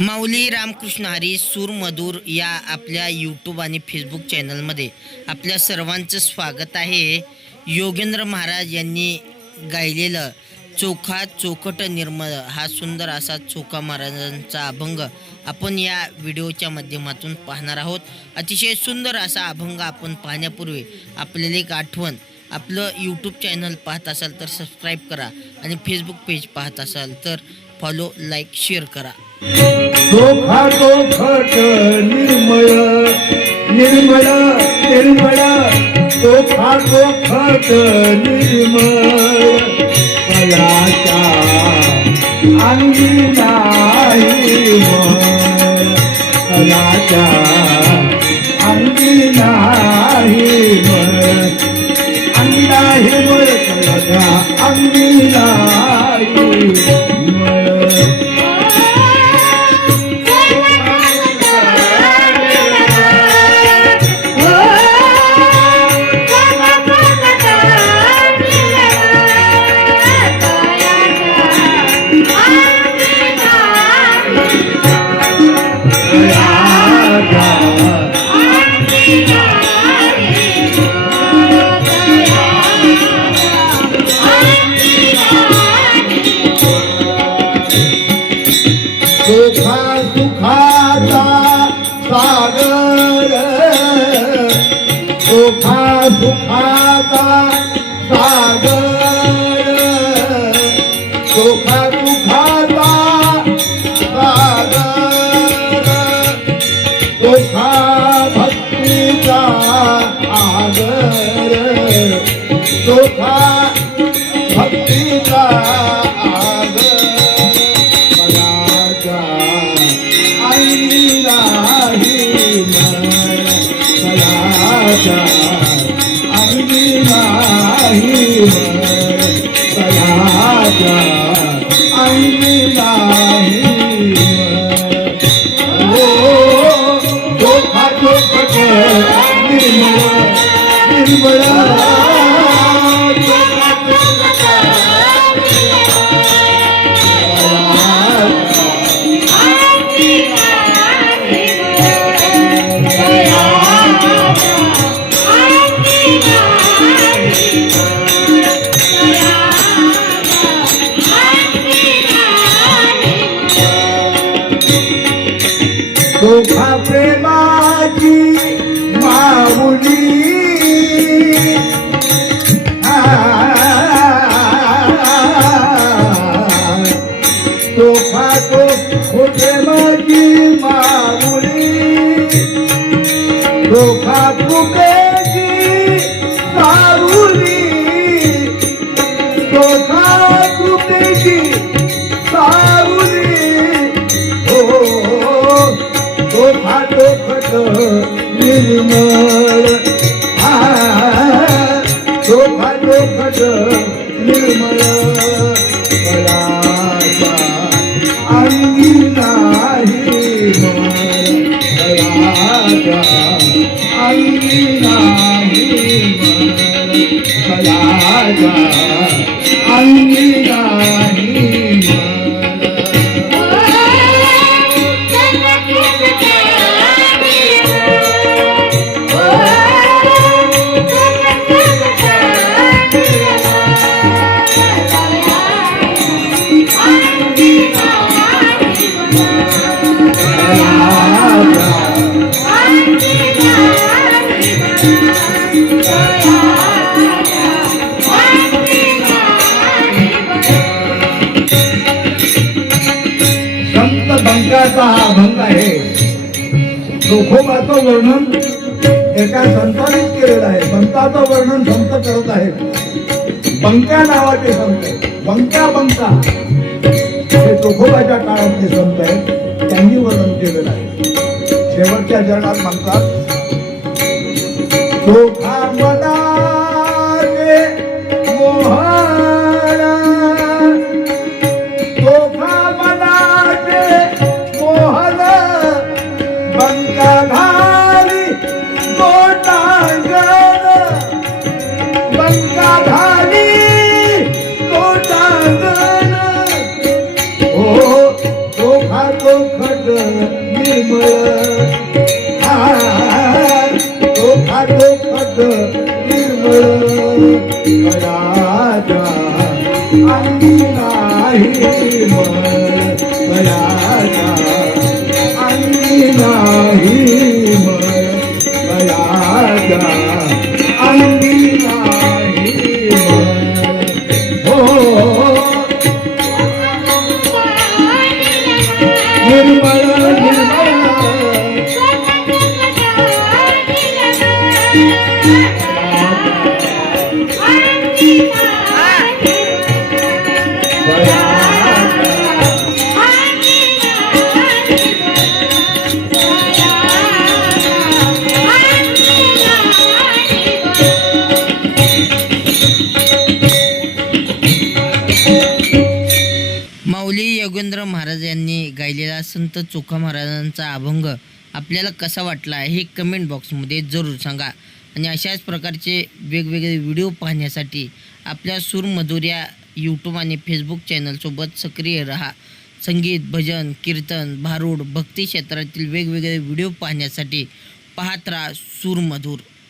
माऊली रामकृष्ण हरी सूर मधुर या आपल्या यूट्यूब आणि फेसबुक चॅनलमध्ये आपल्या सर्वांचं स्वागत आहे. योगेंद्र महाराज यांनी गायलेलं चोखा चोखट निर्मळ हा सुंदर असा चोखा महाराजांचा अभंग आपण या व्हिडिओच्या माध्यमातून पाहणार आहोत. अतिशय सुंदर असा अभंग आपण पाहण्यापूर्वी आपल्याला एक आठवण, आपलं यूट्यूब चॅनल पाहत असाल तर सबस्क्राईब करा आणि फेसबुक पेज पाहत असाल तर फॉलो, लाईक, शेअर करा. चोखा चोखट निर्मळ निर्मळ निर्मळ चोखा चोखट निर्मळ कलाच्या अंगी नाही मळ, कलाच्या अंगी नाही मळ, अंगी नाही मळ, कलाच्या अंगी नाही मळ. चोखा सुखाचा सागर, चोखा सुखाचा सागर, चोखा सुखाचा सागर, चोखा भक्तीचा आगर, चोखा भक्तीचा आगर. अंगी नाही मळ, कलाच्या अंगी नाही मळ, कलाच्या अंगी नाही मळ. ओ चोखा चोखट निर्मळ निर्मळ चोखा प्रेमाची माऊली, चोखा तो प्रेमाची माऊली, चोखा कृपेची सारुली, चोखा कृपेची सारुली. चोखा चोखट निर्मळ, चोखा चोखट निर्मळ कलाच्या अंगी नाही मळ, कलाच्या अंगी नाही मळ, कलाच्या अंगी नाही मळ. संत बंकाचा हा अभंग आहे. चोखोबाचं वर्णन एका संतानेच केलेलं आहे. संताचं वर्णन संत करत आहेत. बंका नावाचे संत, बंका बंका हे चोखोबाच्या काळातले संत आहेत. त्यांनी वर्णन केलेलं आहे. शेवटच्या चरणात म्हणतात, चोखा मनाचे मोहना, चोखा मनाचे मोहन, बंका घाली गोटांगण, बंका घाली गोटांगण. ओ चोखा चोखा खट निर्मळ तो खातो खट निर्मळ कयाचा अंगी नाही मळ कयाचा अंगी नाही मळ कयाचा अंगी नाही मळ हो निर्मळ निर्मळ माऊली योगेंद्र महाराज यांनी गायलेला संत चोखा महाराजांचा अभंग आपल्याला कसा वाटला हे कमेंट बॉक्समध्ये जरूर सांगा. आणि अशाच प्रकारचे वेगवेगळे व्हिडिओ पाहण्यासाठी आपल्या सूर मधुर या यूट्यूब आणि फेसबुक चॅनलसोबत सक्रिय रहा. संगीत, भजन, कीर्तन, भारूड, भक्ती क्षेत्रातील वेगवेगळे व्हिडिओ पाहण्यासाठी पाहत राहा सूर मधुर.